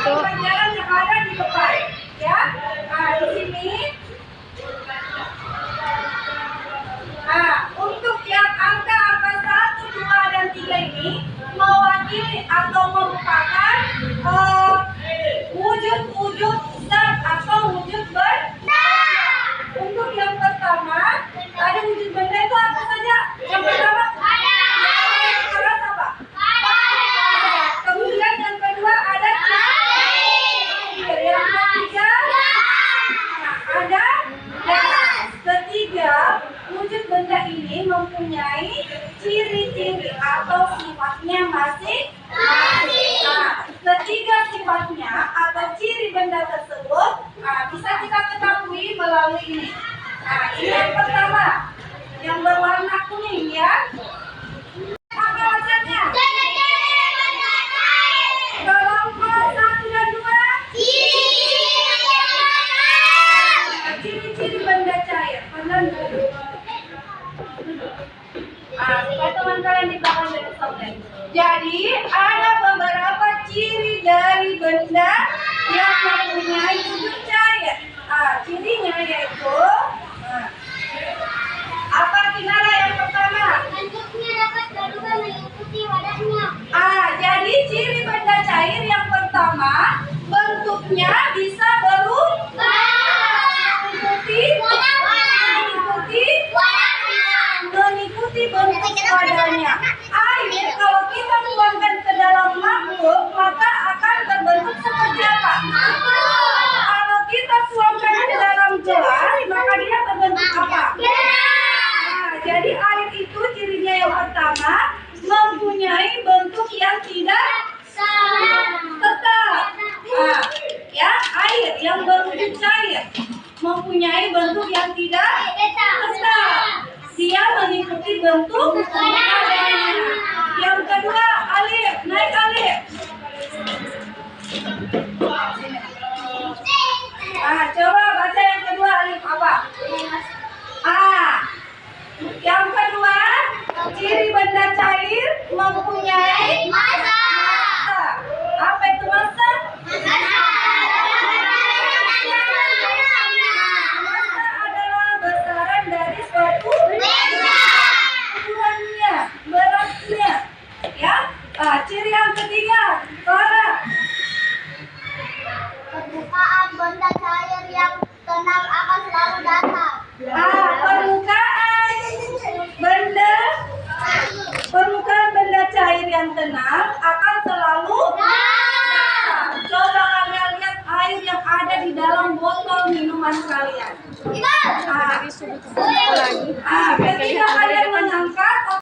pelajaran yang ada di depan, ya. Nah, di sini, untuk yang angka 1, 2, dan 3 ini mewakili atau merupakan wujud-wujud zat atau wujud benda. Untuk yang pertama, ada wujud benda itu apa saja? Yang pertama, keras apa? Kemudian yang kedua ada yang ketiga ada ketiga, wujud benda ini mempunyai ciri-ciri atau sifatnya masing-masing. Ketiga sifatnya atau ciri benda tersebut bisa kita ketahui melalui ini. Ini yang pertama, yang berwarna kuning, ya. Apa wajahnya? Kelompok 1 dan 2. Ciri-ciri benda cair. Supaya teman kalian di belakang dari sobek. Jadi ada beberapa ciri dari benda yang mempunyai wujud cair. Cirinya yaitu apa, Kinara? Yang pertama, bentuknya dapat berubah mengikuti wadahnya. Jadi ciri benda cair yang pertama, bentuknya bisa berubah mengikuti bentuk wadahnya. Air kalau kita tuangkan ke dalam mangkuk, maka akan terbentuk seperti apa? Kalau kita tuangkan ke dalam gelas, maka dia terbentuk apa? Jadi air itu cirinya yang pertama, mempunyai bentuk yang tidak tetap. Ya, air yang berwujud cair mempunyai bentuk yang tidak tetap. Dia mengikuti bentuk wadahnya. Yang kedua, alif, naik alif. Coba baca yang kedua, alif apa? Yang kedua, ciri benda cair mempunyai massa. Apa itu massa? Massa adalah besaran dari suatu benda, ukurannya, beratnya, ya. Ciri yang ketiga, Clara. Permukaan benda cair yang tenang akan selalu datang. Permukaan benda cair yang tenang akan selalu datang. Coba kalian lihat air yang ada di dalam botol minuman kalian. Ketika kalian mengangkat,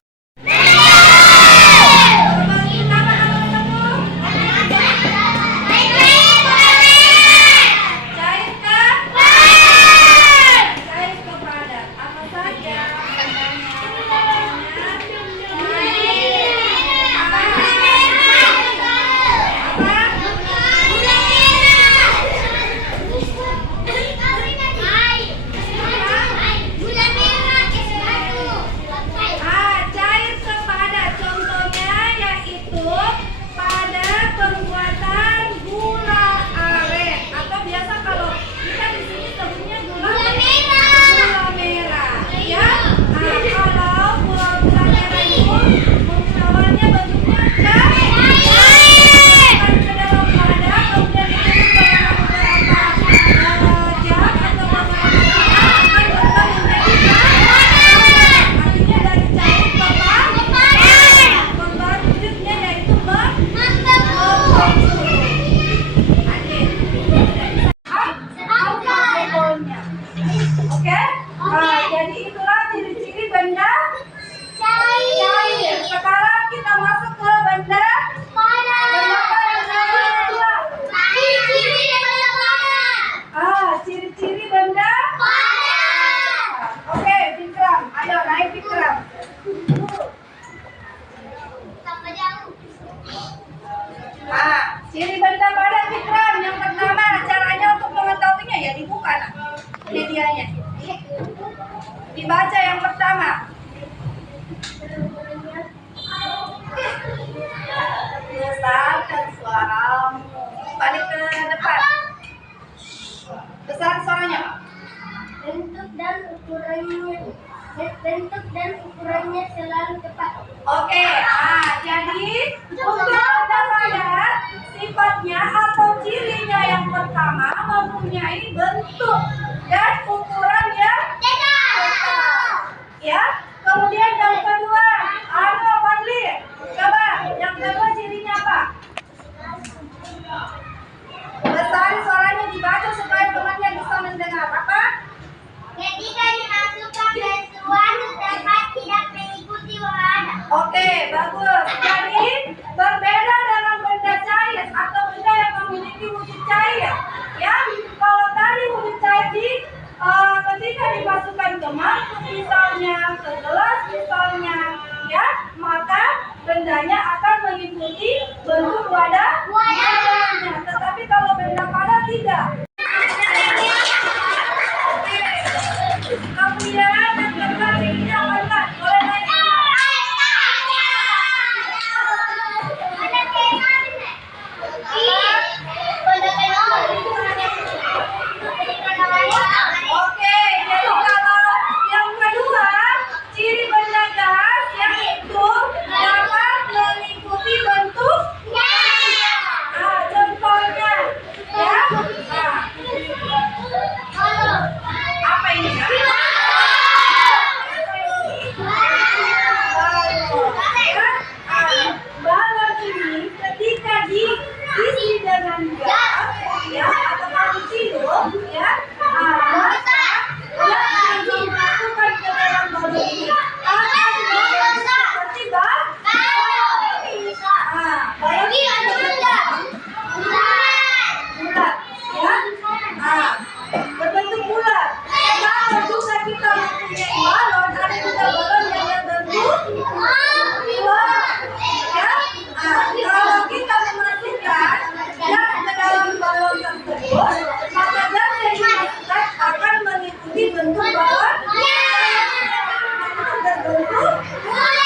Ciri benda padat Fikram yang pertama, caranya untuk mengetahuinya ya dibuka nak. Ini dianya. Dibaca yang pertama. Besarkan suaramu. Balik ke depan. Besar suaranya. Bentuk dan ukurannya selalu tepat. Oke, jadi untuk benda padat sifatnya atau cirinya yang pertama mempunyai bentuk dan ukuran yang tetap. Ya, kemudian yang kedua, Fadli, coba yang kedua cirinya apa? Besar suaranya dibaca supaya temannya bisa mendengar apa? Ketika dimasukkan ke suatu tempat tidak mengikuti wahana. Oke, bagus. Jadi berbeda dengan benda cair atau benda yang memiliki wujud cair. Ya, kalau tadi wujud cair ketika dimasukkan ke mangkuk misalnya, ke gelas misalnya, ya, maka bendanya akan mengikuti bentuk wadahnya. Tetapi kalau benda padat tidak. Kemudian yang kedua ini apa? Boleh naik. Oke, jadi kalau yang kedua, ciri benda gas yaitu dapat mengikuti bentuknya. Contohnya, ya. Apa ini? Balon ini ketika diisi dengan gas, ya, atau hidup, ya, maka yang dimasukkan ke dalam balon ini akan seperti balon. Balon ini bulat, ya, berbentuk bulat. Kalau juga kita mempunyai balon, ada juga balon yang berbentuk bulat, ya. Kalau kita memasukkan gas ke dalam balon tersebut, maka gas yang dimasukkan akan mengikuti bentuk balon berbentuk bulat.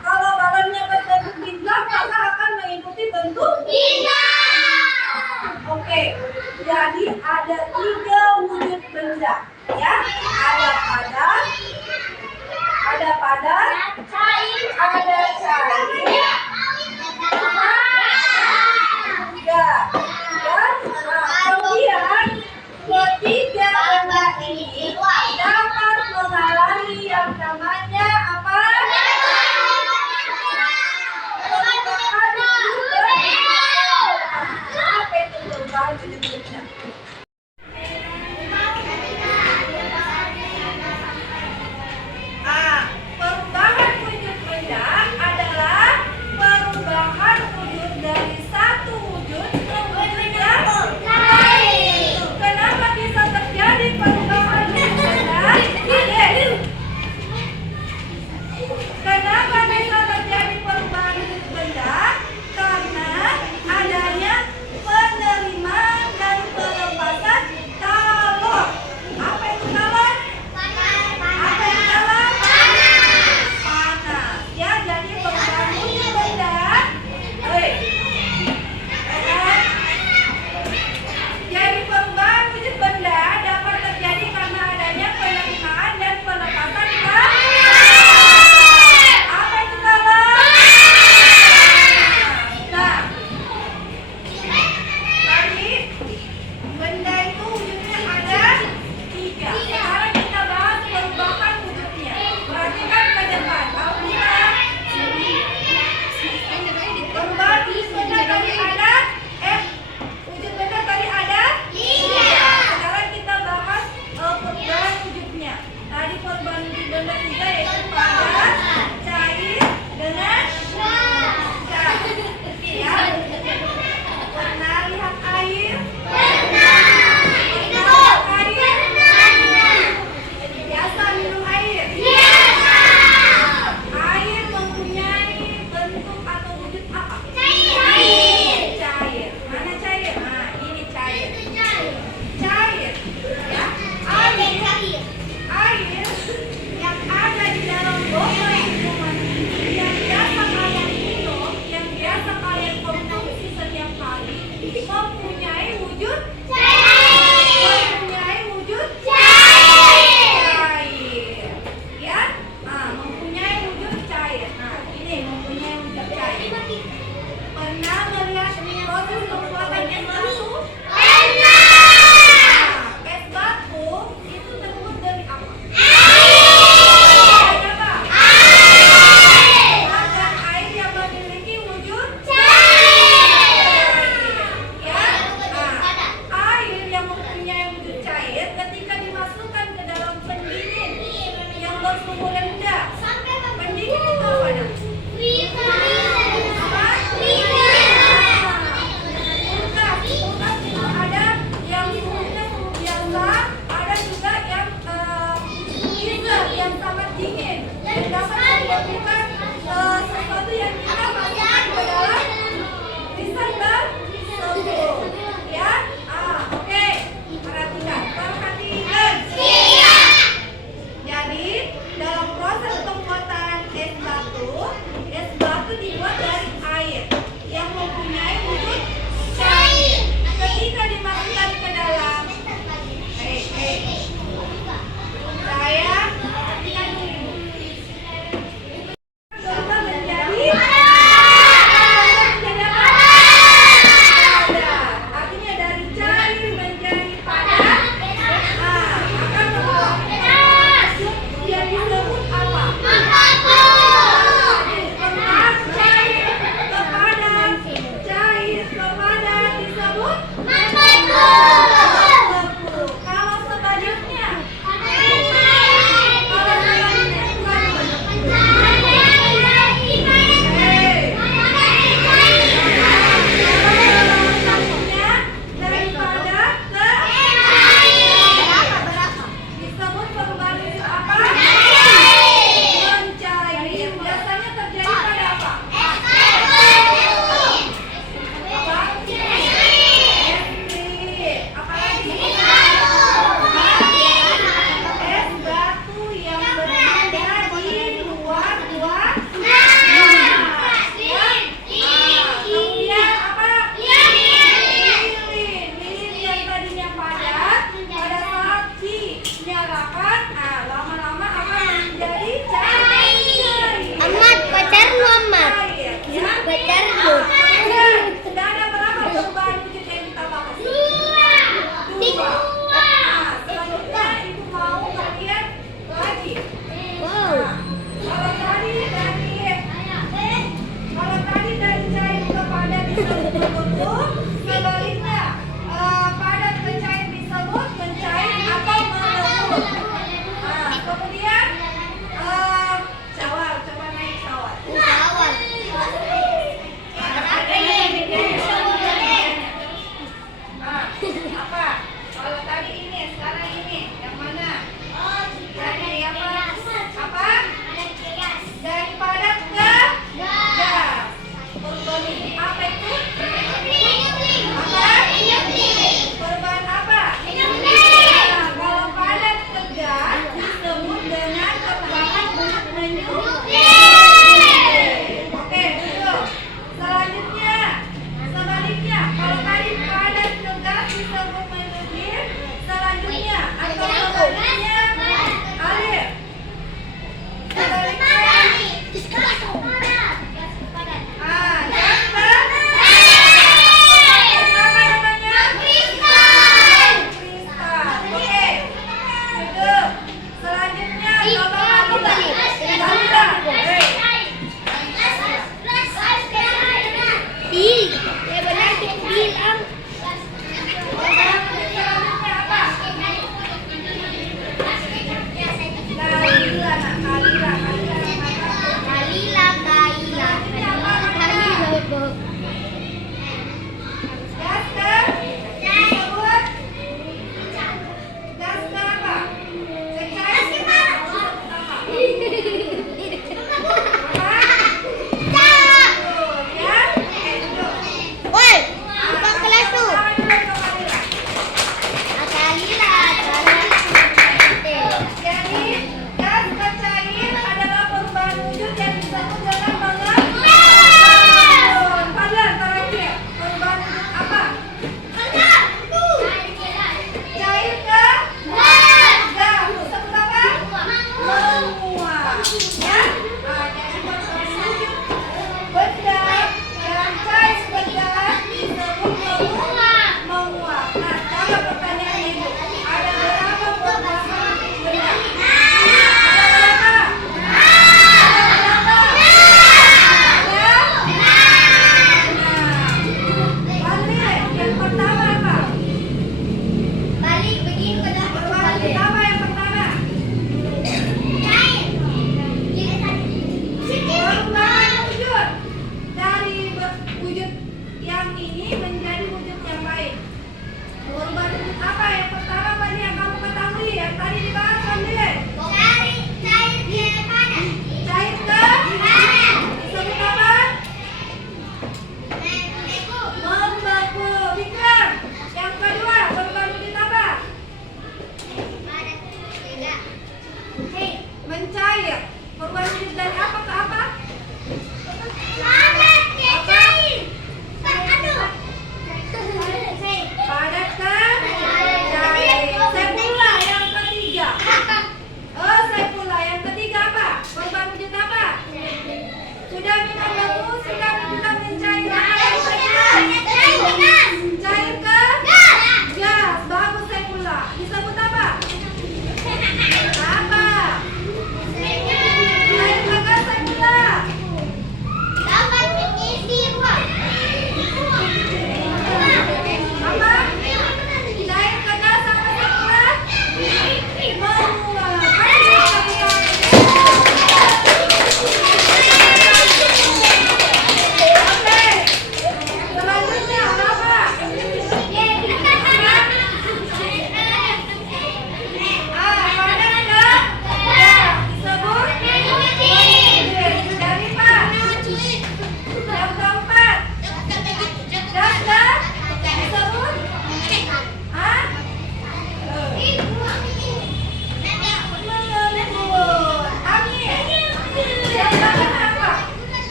Kalau balonnya berbentuk bintang, maka akan mengikuti bentuk bintang. Oke, jadi ada 3 wujud benda, ya. Ada padat, ada